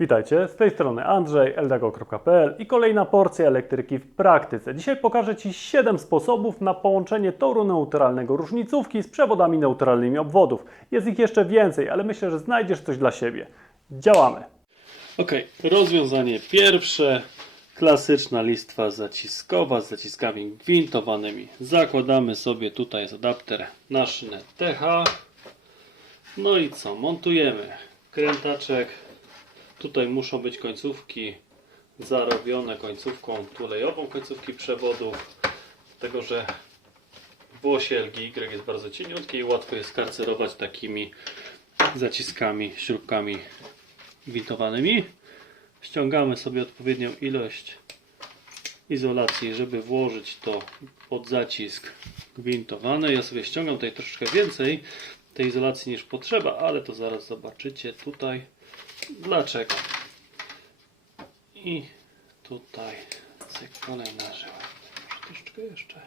Witajcie, z tej strony Andrzej, eldago.pl i kolejna porcja elektryki w praktyce. Dzisiaj pokażę Ci 7 sposobów na połączenie toru neutralnego różnicówki z przewodami neutralnymi obwodów. Jest ich jeszcze więcej, ale myślę, że znajdziesz coś dla siebie. Działamy! Ok, rozwiązanie pierwsze. Klasyczna listwa zaciskowa z zaciskami gwintowanymi. Zakładamy sobie tutaj jest adapter na szynę TH. No i co? Montujemy krętaczek. Tutaj muszą być końcówki zarobione końcówką tulejową, końcówki przewodów. Dlatego, że w osie LGY jest bardzo cieniutkie i łatwo jest karcerować takimi zaciskami, śrubkami gwintowanymi. Ściągamy sobie odpowiednią ilość izolacji, żeby włożyć to pod zacisk gwintowany. Ja sobie ściągam tutaj troszeczkę więcej tej izolacji niż potrzeba, ale to zaraz zobaczycie tutaj dlaczego. I tutaj cyk, kolejna żyła. Troszeczkę jeszcze.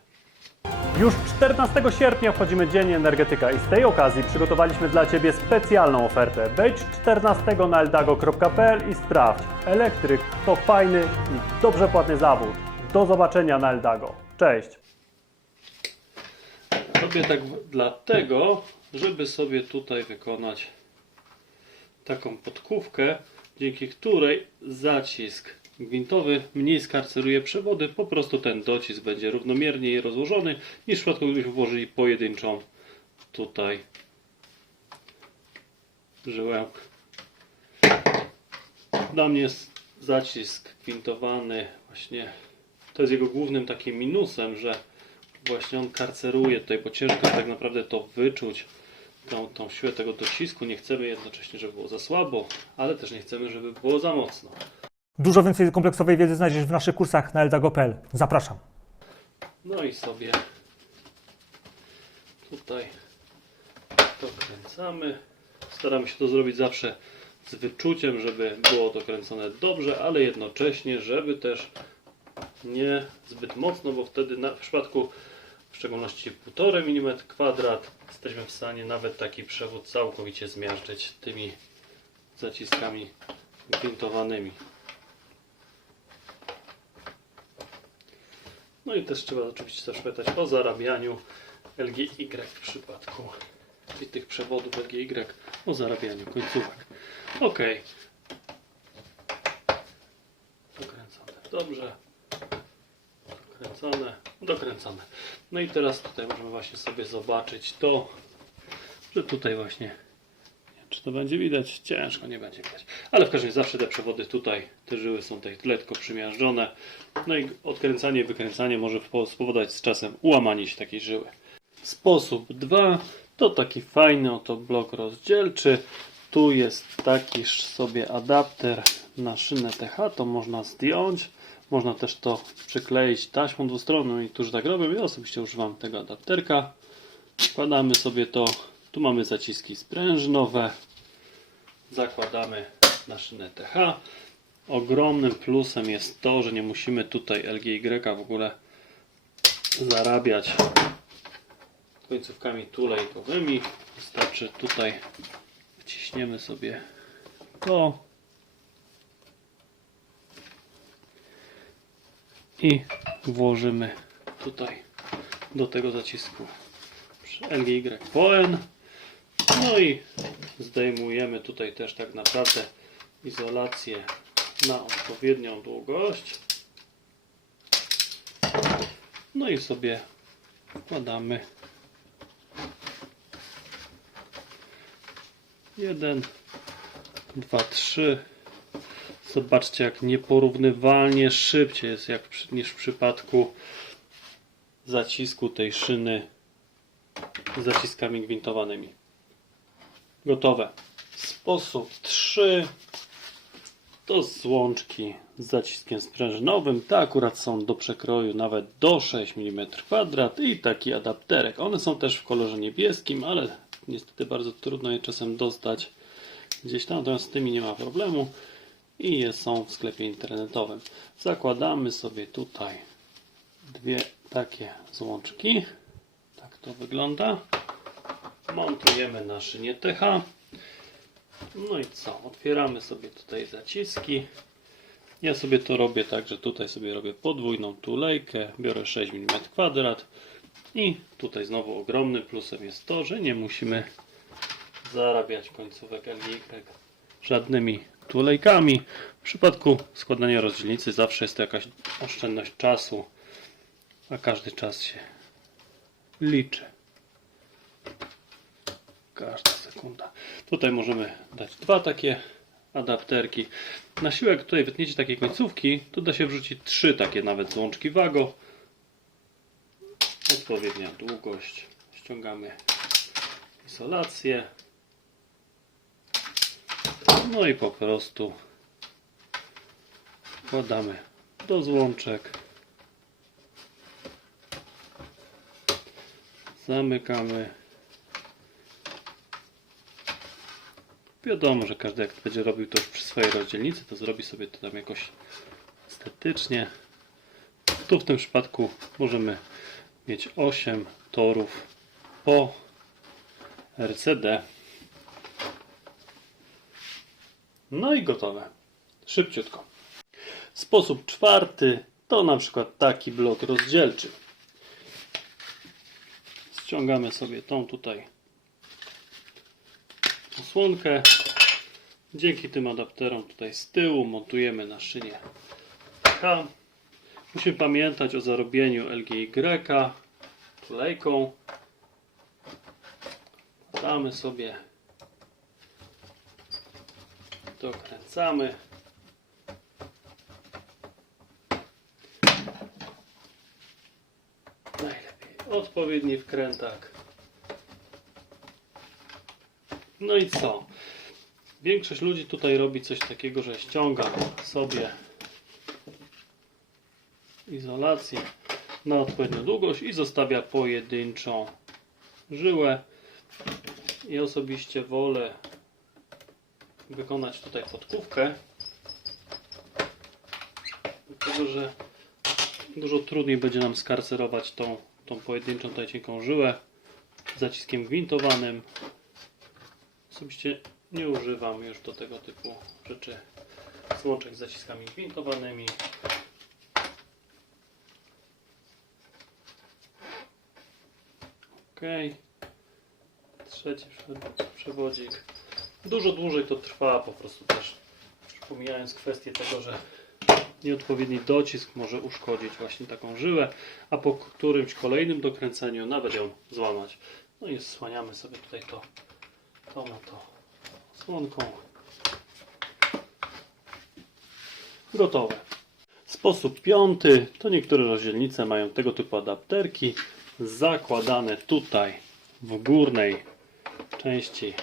Już 14 sierpnia wchodzimy w Dzień Energetyka i z tej okazji przygotowaliśmy dla Ciebie specjalną ofertę. Wejdź 14 na eldago.pl i sprawdź. Elektryk to fajny i dobrze płatny zawód. Do zobaczenia na Eldago. Cześć! Robię tak dlatego, żeby sobie tutaj wykonać taką podkówkę, dzięki której zacisk gwintowy mniej skarceruje przewody, po prostu ten docisk będzie równomierniej rozłożony niż w przypadku gdybyśmy włożyli pojedynczą tutaj żyłę. Dla mnie jest zacisk gwintowany właśnie to jest jego głównym takim minusem, że właśnie on karceruje tutaj, bo ciężko tak naprawdę to wyczuć, tą, tą siłę tego docisku. Nie chcemy jednocześnie, żeby było za słabo, ale też nie chcemy, żeby było za mocno. Dużo więcej kompleksowej wiedzy znajdziesz w naszych kursach na eldago.pl. Zapraszam. No i sobie tutaj dokręcamy. Staramy się to zrobić zawsze z wyczuciem, żeby było dokręcone dobrze, ale jednocześnie, żeby też nie zbyt mocno, bo wtedy na, w przypadku w szczególności 1,5 mm kwadrat jesteśmy w stanie nawet taki przewód całkowicie zmiażdżyć tymi zaciskami gwintowanymi. No i też trzeba oczywiście też pamiętać o zarabianiu LGY w przypadku i tych przewodów LGY o zarabianiu końcówek. Ok. Dokręcone. Dobrze. Dokręcone. Dokręcone. No i teraz tutaj możemy właśnie sobie zobaczyć to, że tutaj właśnie nie czy to będzie widać? Ciężko, nie będzie widać. Ale w każdym razie zawsze te przewody tutaj, te żyły są tutaj lekko przymiażdżone. No i odkręcanie, wykręcanie może spowodować z czasem ułamanie się takiej żyły. Sposób 2 to taki fajny oto blok rozdzielczy. Tu jest taki sobie adapter na szynę TH, to można zdjąć. Można też to przykleić taśmą dwustronną i tuż tak robię. Ja osobiście używam tego adapterka. Wkładamy sobie to. Tu mamy zaciski sprężynowe. Zakładamy na szynę TH. Ogromnym plusem jest to, że nie musimy tutaj LGY w ogóle zarabiać końcówkami tulejkowymi. Wystarczy tutaj wciśniemy sobie to i włożymy tutaj do tego zacisku LGY po N. No i zdejmujemy tutaj też tak naprawdę izolację na odpowiednią długość. No i sobie wkładamy jeden, dwa, trzy. Zobaczcie, jak nieporównywalnie szybciej jest jak niż w przypadku zacisku tej szyny z zaciskami gwintowanymi. Gotowe. Sposób 3 to złączki z zaciskiem sprężynowym. Te akurat są do przekroju nawet do 6 mm kwadrat i taki adapterek. One są też w kolorze niebieskim, ale niestety bardzo trudno je czasem dostać gdzieś tam, natomiast z tymi nie ma problemu i są w sklepie internetowym. Zakładamy sobie tutaj dwie takie złączki. Tak to wygląda. Montujemy na szynie TH. No i co? Otwieramy sobie tutaj zaciski. Ja sobie to robię tak, że tutaj sobie robię podwójną tulejkę, biorę 6 mm kwadrat i tutaj znowu ogromnym plusem jest to, że nie musimy zarabiać końcówek LGY żadnymi tulejkami. W przypadku składania rozdzielnicy zawsze jest to jakaś oszczędność czasu, a każdy czas się liczy. Każda sekunda. Tutaj możemy dać dwa takie adapterki. Na siłę, jak tutaj wytniecie takie końcówki, to da się wrzucić trzy takie nawet złączki Wago. Odpowiednia długość. Ściągamy izolację. No i po prostu wkładamy do złączek. Zamykamy. Wiadomo, że każdy jak będzie robił to już przy swojej rozdzielnicy, to zrobi sobie to tam jakoś estetycznie. Tu w tym przypadku możemy mieć 8 torów po RCD. No i gotowe. Szybciutko. Sposób czwarty to na przykład taki blok rozdzielczy. Ściągamy sobie tą tutaj osłonkę. Dzięki tym adapterom tutaj z tyłu montujemy na szynie H. Musimy pamiętać o zarobieniu LGY tulejką. Damy sobie dokręcamy. Najlepiej odpowiedni wkrętak. No i co? Większość ludzi tutaj robi coś takiego, że ściąga sobie izolację na odpowiednią długość i zostawia pojedynczą żyłę. Ja osobiście wolę wykonać tutaj podkówkę, dlatego że dużo trudniej będzie nam skarcerować tą, tą pojedynczą tutaj cienką żyłę zaciskiem gwintowanym. Osobiście nie używam już do tego typu rzeczy złączek z zaciskami gwintowanymi. Ok. Trzeci prze- przewodzik. Dużo dłużej to trwa po prostu też. Pomijając kwestię tego, że nieodpowiedni docisk może uszkodzić właśnie taką żyłę, a po którymś kolejnym dokręceniu nawet ją złamać. No i słaniamy sobie tutaj to, to na to słonką. Gotowe. Sposób piąty to niektóre rozdzielnice mają tego typu adapterki zakładane tutaj w górnej części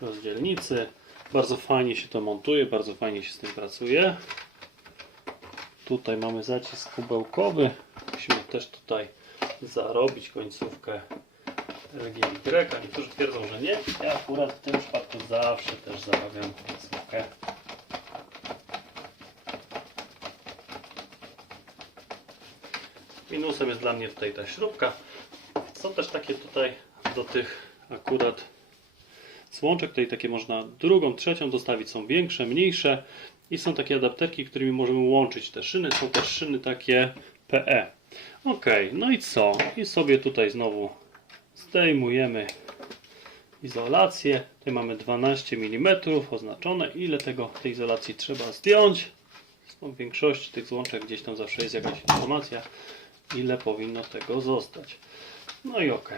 rozdzielnicy. Bardzo fajnie się to montuje, bardzo fajnie się z tym pracuje. Tutaj mamy zacisk kubełkowy. Musimy też tutaj zarobić końcówkę LGY. Niektórzy twierdzą, że nie. Ja akurat w tym przypadku zawsze też zarabiam końcówkę. Minusem jest dla mnie tutaj ta śrubka. Są też takie tutaj do tych akurat złączek. Tutaj takie można drugą, trzecią dostawić. Są większe, mniejsze i są takie adapterki, którymi możemy łączyć te szyny. Są też szyny takie PE. Ok, no i co? I sobie tutaj znowu zdejmujemy izolację. Tutaj mamy 12 mm oznaczone. Ile tego tej izolacji trzeba zdjąć? W większości tych złączek gdzieś tam zawsze jest jakaś informacja, ile powinno tego zostać. No i ok.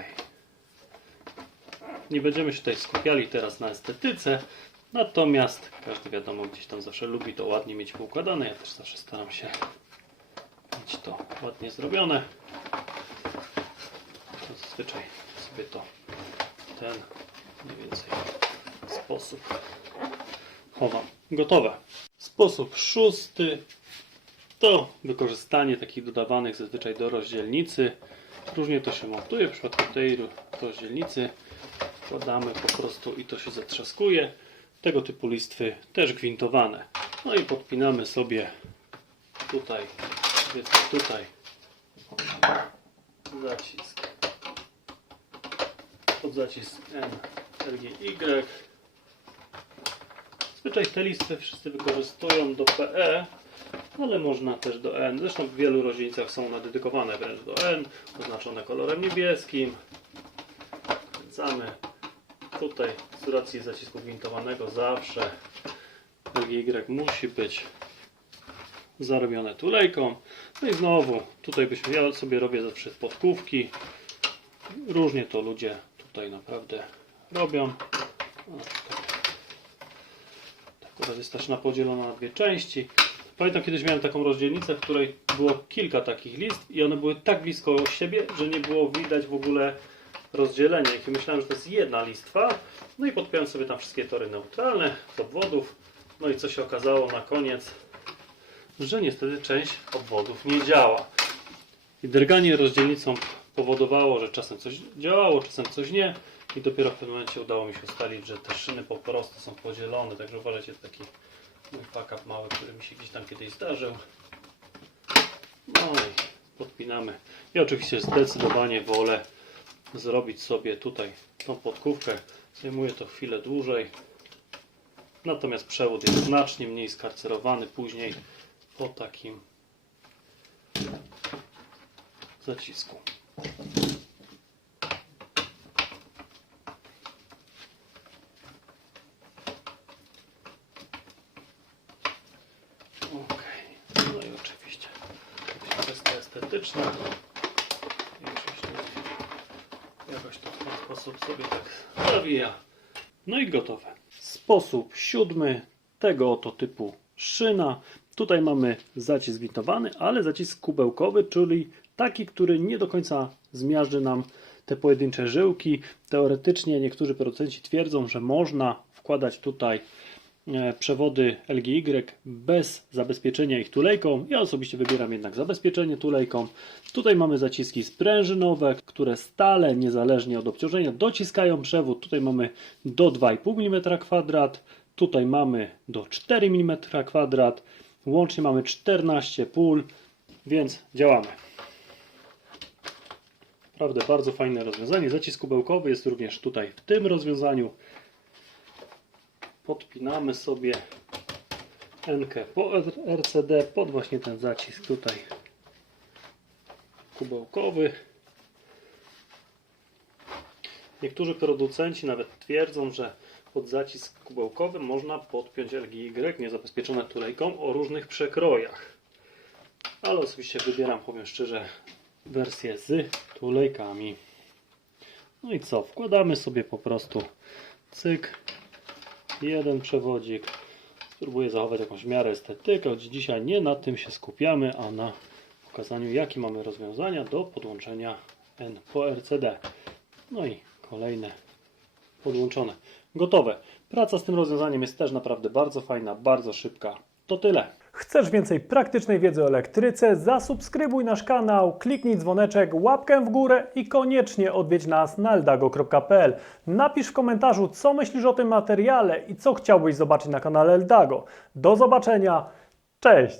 Nie będziemy się tutaj skupiali teraz na estetyce, natomiast każdy wiadomo gdzieś tam zawsze lubi to ładnie mieć poukładane. Ja też zawsze staram się mieć to ładnie zrobione. To zazwyczaj sobie to ten mniej więcej sposób chowam. Gotowe. Sposób szósty to wykorzystanie takich dodawanych zazwyczaj do rozdzielnicy. Różnie to się montuje. W przypadku tej rozdzielnicy wkładamy po prostu i to się zatrzaskuje. Tego typu listwy też gwintowane. No i podpinamy sobie tutaj, powiedzmy tutaj zacisk pod zacisk N, RGY Zazwyczaj te listy wszyscy wykorzystują do PE, ale można też do N. Zresztą w wielu rozdzielnicach są one dedykowane wręcz do N, oznaczone kolorem niebieskim. Kręcamy. Tutaj z racji zacisku gwintowanego zawsze LGY musi być zarobione tulejką. No i znowu, tutaj byśmy, ja sobie robię zawsze podkówki. Różnie to ludzie tutaj naprawdę robią. O, tak. Akurat jest też na podzielona na dwie części. Pamiętam kiedyś miałem taką rozdzielnicę, w której było kilka takich list i one były tak blisko siebie, że nie było widać w ogóle rozdzielenia ich. I myślałem, że to jest jedna listwa. No i podpiąłem sobie tam wszystkie tory neutralne z obwodów. No i co się okazało na koniec, że niestety część obwodów nie działa. I drganie rozdzielnicą powodowało, że czasem coś działało, czasem coś nie. I dopiero w pewnym momencie udało mi się ustalić, że te szyny po prostu są podzielone. Także uważajcie, taki mój up mały, który mi się gdzieś tam kiedyś zdarzył. No i podpinamy. I oczywiście zdecydowanie wolę zrobić sobie tutaj tą podkówkę. Zajmuje to chwilę dłużej. Natomiast przewód jest znacznie mniej skarcerowany później po takim zacisku. Okej, no i oczywiście estetyczna. Większość ludzi jakoś to w ten sposób sobie tak zawija. No i gotowe. Sposób siódmy tego oto typu szyna. Tutaj mamy zacisk wintowany, ale zacisk kubełkowy, czyli taki, który nie do końca zmiażdży nam te pojedyncze żyłki. Teoretycznie niektórzy producenci twierdzą, że można wkładać tutaj przewody LGY bez zabezpieczenia ich tulejką. Ja osobiście wybieram jednak zabezpieczenie tulejką. Tutaj mamy zaciski sprężynowe, które stale, niezależnie od obciążenia, dociskają przewód. Tutaj mamy do 2,5 mm kwadrat, tutaj mamy do 4 mm kwadrat, łącznie mamy 14 pól, więc działamy. Naprawdę bardzo fajne rozwiązanie. Zacisk kubełkowy jest również tutaj w tym rozwiązaniu podpinamy sobie Nkę po RCD pod właśnie ten zacisk tutaj kubełkowy. Niektórzy producenci nawet twierdzą, że pod zacisk kubełkowy można podpiąć LGY niezabezpieczone tulejką o różnych przekrojach. Ale osobiście wybieram, powiem szczerze, wersję z tulejkami. No i co? Wkładamy sobie po prostu cyk jeden przewodzik. Spróbuję zachować jakąś miarę estetykę, choć dzisiaj nie na tym się skupiamy, a na pokazaniu jakie mamy rozwiązania do podłączenia N po RCD. No i kolejne podłączone. Gotowe. Praca z tym rozwiązaniem jest też naprawdę bardzo fajna, bardzo szybka. To tyle. Chcesz więcej praktycznej wiedzy o elektryce? Zasubskrybuj nasz kanał, kliknij dzwoneczek, łapkę w górę i koniecznie odwiedź nas na eldago.pl. Napisz w komentarzu, co myślisz o tym materiale i co chciałbyś zobaczyć na kanale Eldago. Do zobaczenia. Cześć!